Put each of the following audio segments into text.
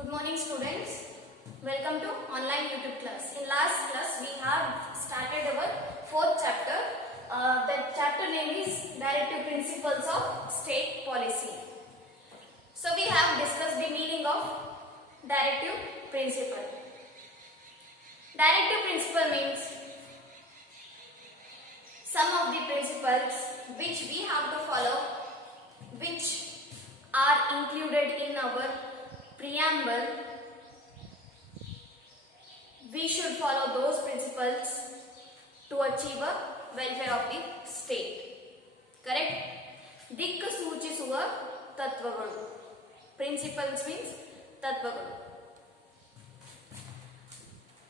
Good morning students. Welcome to online YouTube class. In last class we have started our fourth chapter. The chapter name is Directive Principles of State Policy. So we have discussed the meaning of directive principle. Directive principle means some of the principles which we have to follow, which are included in our preamble. We should follow those principles to achieve a welfare of the state. Correct? ದಿಕ್ಕು ಸೂಚಿಸುವ ತತ್ವಗಳು. Principles means ತತ್ವಗಳು.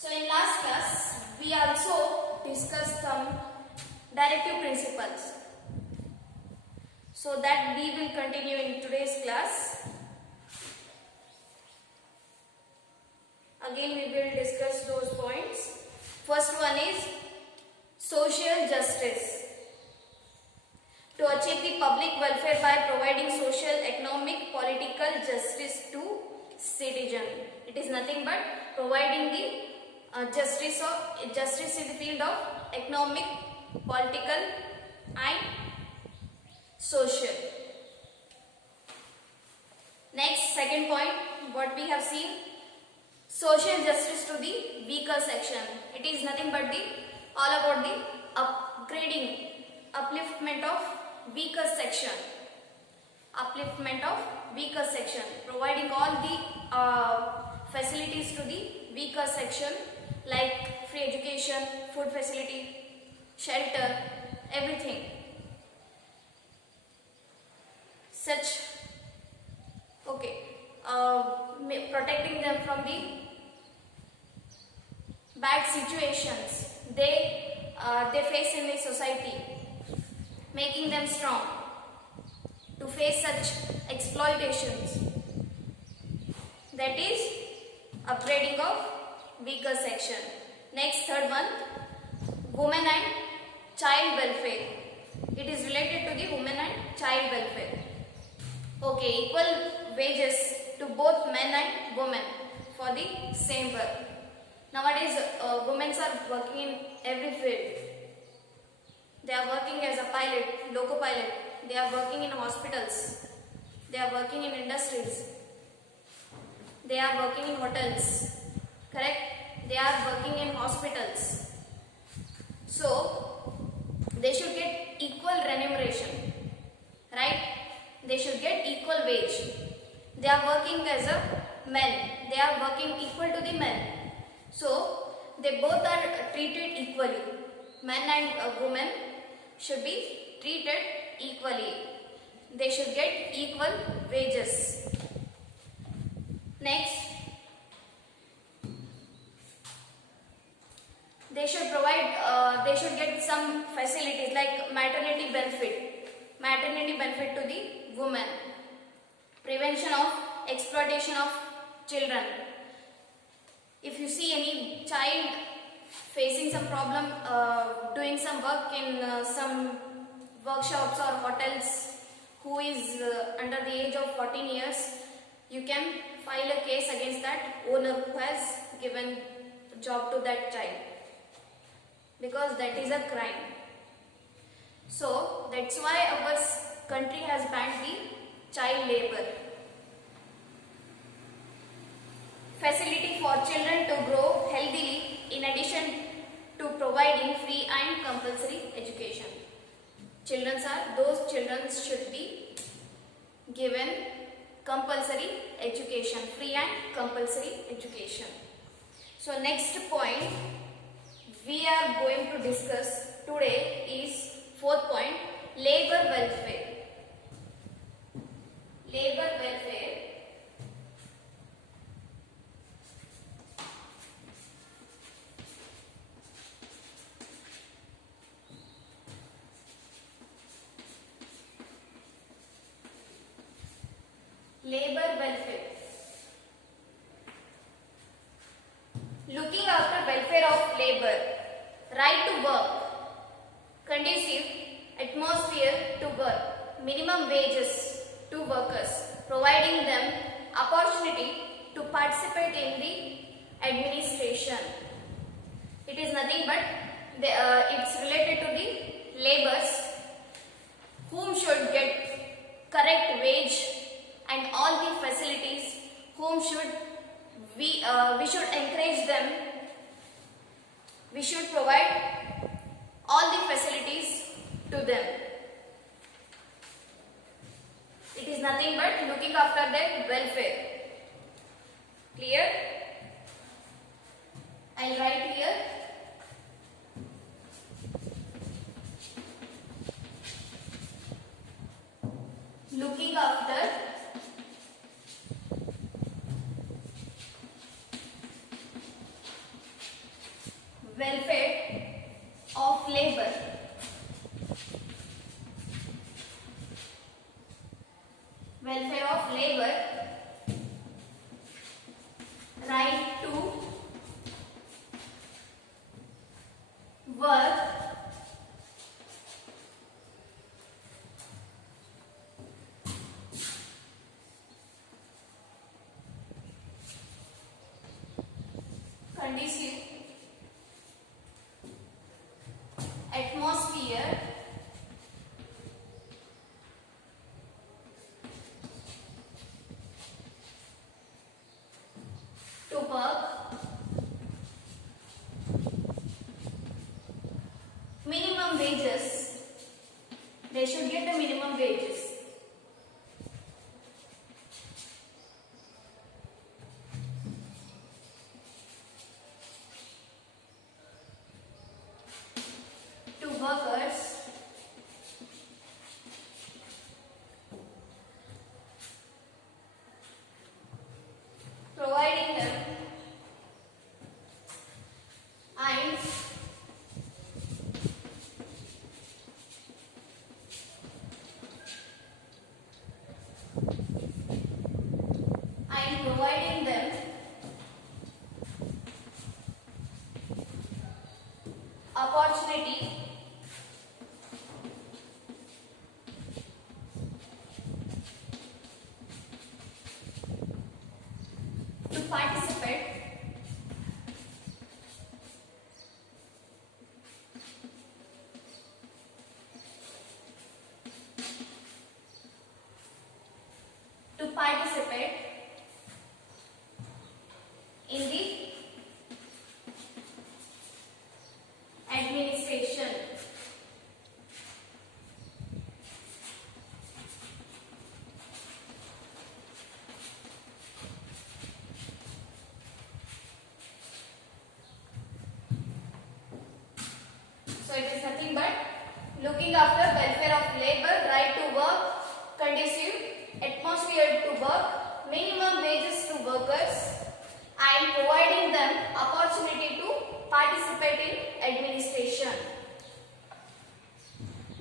So in last class we also discussed some directive principles. So that we will continue in today's class. Again we will discuss those points. First one is social justice. To achieve the public welfare by providing social, economic, political justice to citizen. It is nothing but providing the justice in the field of economic, political and social. Next, second point, what we have seen, social justice to the weaker section. It is nothing but the all about the upgrading, upliftment of weaker section. Upliftment of weaker section, providing all the facilities to the weaker section like free education, food facility, shelter, everything. Such, okay, protecting them from the bad situations they face in the society, making them strong to face such exploitations. That is upgrading of weaker section. Next, third one, women and child welfare. It is related to the women and child welfare. Okay, equal wages to both men and women for the same work. Nowadays, women are working in every field. They are working as a pilot, loco pilot. They are working in hospitals. They are working in industries. They are working in hotels. Correct? They are working in hospitals. So, they should get equal remuneration. Right? They should get equal wage. They are working as a men. They are working equal to the men. So, they both are treated equally. Men and women should be treated equally. They should get equal wages. Next, they should get some facilities like maternity benefit to the women, prevention of exploitation of children. If you see any child facing some problem, doing some work in some workshops or hotels, who is under the age of 14 years, you can file a case against that owner who has given job to that child, because that is a crime. So that's why our country has banned the child labor. Facility for children to grow healthily in addition to providing free and compulsory education. Those children should be given compulsory education, free and compulsory education. So next point we are going to discuss today is fourth point, labor welfare. Labor welfare. Labor welfare. Looking after welfare of labor, right to work, conducive atmosphere to work, minimum wages to workers, providing them opportunity to participate in the administration. It is nothing but it's related to the laborers whom should get correct wage and all the facilities, whom should we should encourage them, we should provide all the facilities to them. It is nothing but looking after their welfare. Clear? I'll write here. Looking after welfare of labor. Welfare of labor. Right to work conducive atmosphere to work, minimum wages, they should get the minimum wages. To workers, providing them and providing them opportunity to participate in the administration. So it is nothing but looking after welfare of labor, right to work, conducive atmosphere to work, minimum wages to workers, and providing them opportunity to participate in administration.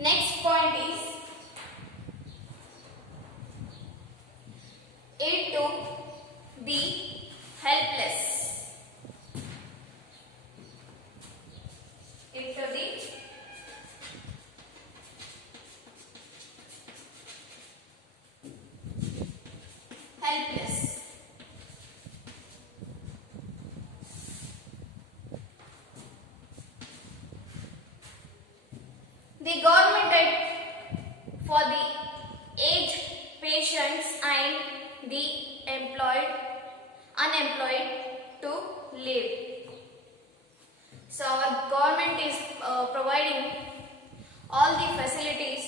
Next point is aid to the helpless. Aid to the helpless. The government aid for the aged patients and the unemployed to live. So our government is providing all the facilities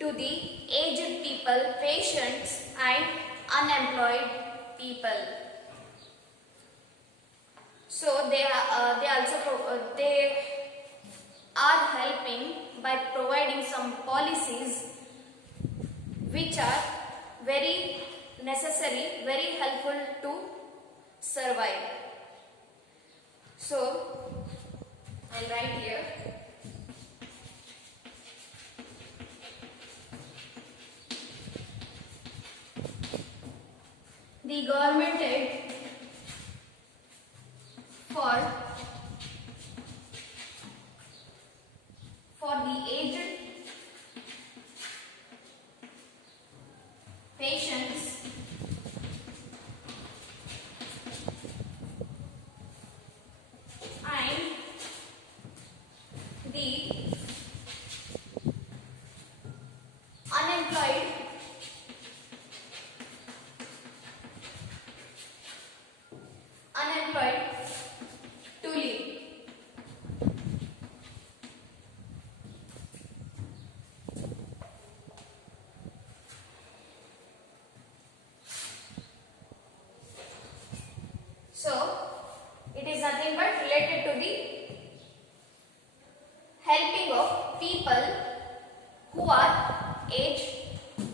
to the aged people, patients and unemployed people. So they are helping by providing some policies which are very necessary, very helpful to survive. So I'll write here. The government aid for the aged patients nothing but related to the helping of people who are aged,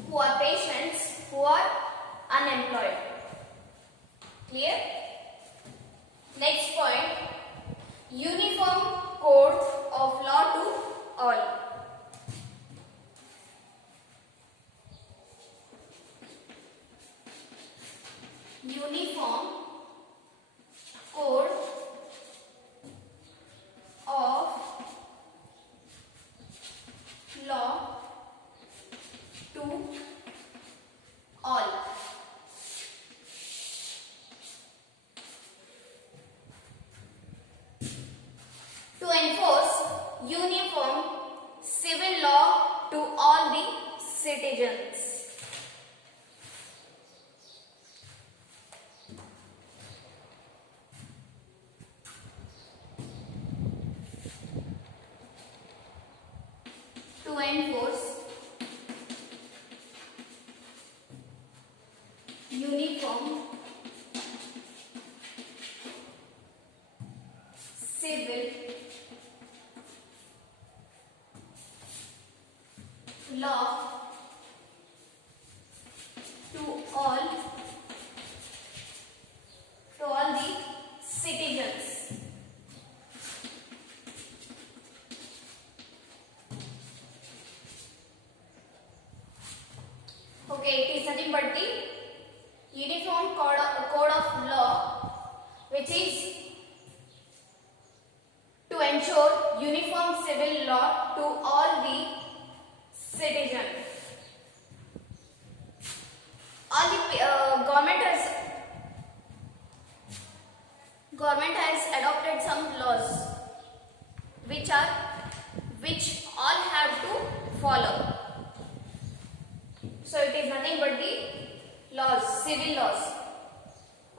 who are patients, who are unemployed. Clear? Next point, uniform code of law to all. Uniform code of law to all. To enforce uniform civil law to all the citizens. To enforce uniform civil law to all the citizens. Okay, it is nothing but the uniform code of law, which is to ensure uniform civil law to all the citizens. All the government has adopted some laws which all have to follow. So it is nothing but the laws, civil laws.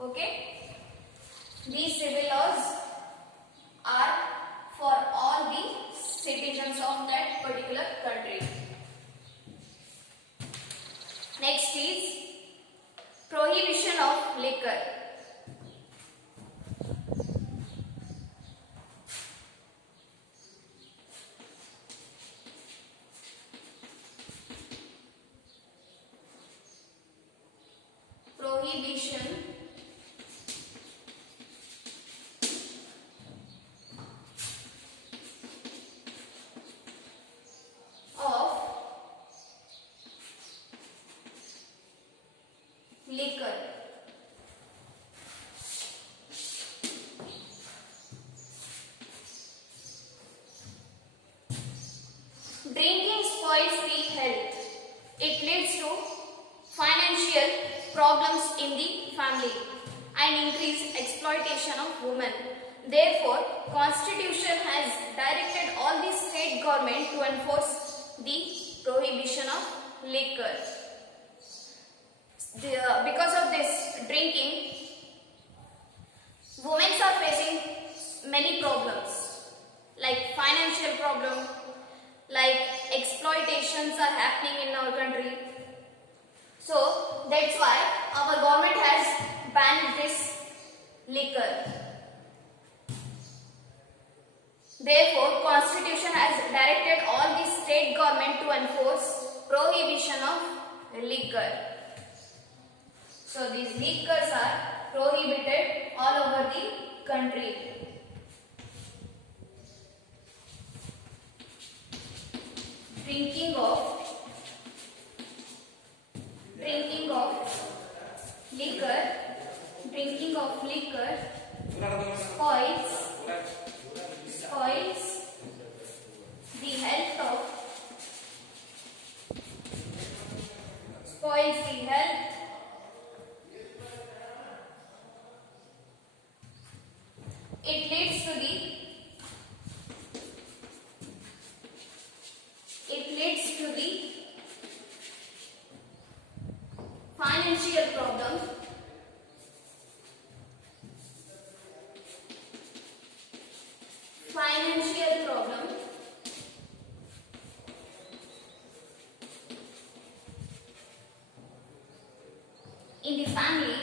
Okay, these civil laws are for all the citizens of that particular country. Next is prohibition of liquor. Prohibition of liquor. Drinking spoils the health. It leads to financial problems in the family and increased exploitation of women. Therefore, Constitution has directed all the state government to enforce the prohibition of liquor. Because of this drinking, women are facing many problems like financial problem, like exploitations are happening in our country. So that's why our government has banned this liquor. Therefore, Constitution has directed all the state government to enforce prohibition of liquor. So these liquors are prohibited all over the country. Drinking of liquor spoils the health it leads to the financial problem, in the family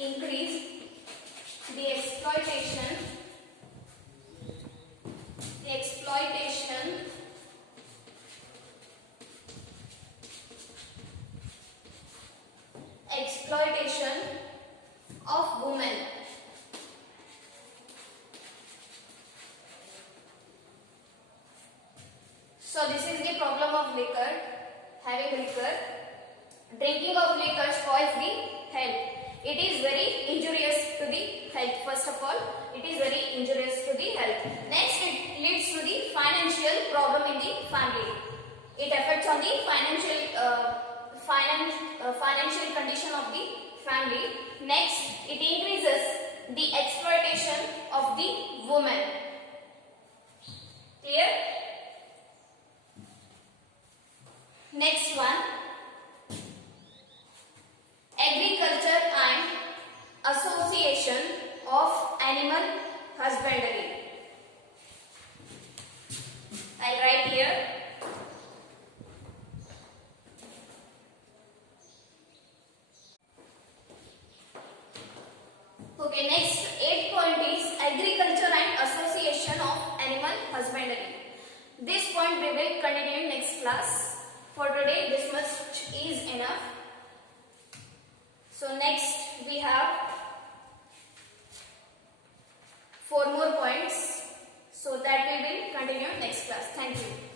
increase the exploitation of women. So this is the problem of liquor, having liquor. Drinking of liquor spoils the health. It is very injurious to the health. First of all, it is very injurious to the health. Next, it leads to the financial problem in the family. It affects on the financial condition of the family. Next, it increases the exploitation of the woman. Clear? Next one, agriculture and association of animal husbandry. I'll write here. Okay, next 8th point is agriculture and association of animal husbandry. This point we will continue in next class. For today, this much is enough. So next we have 4 more points. So that we will continue next class. Thank you.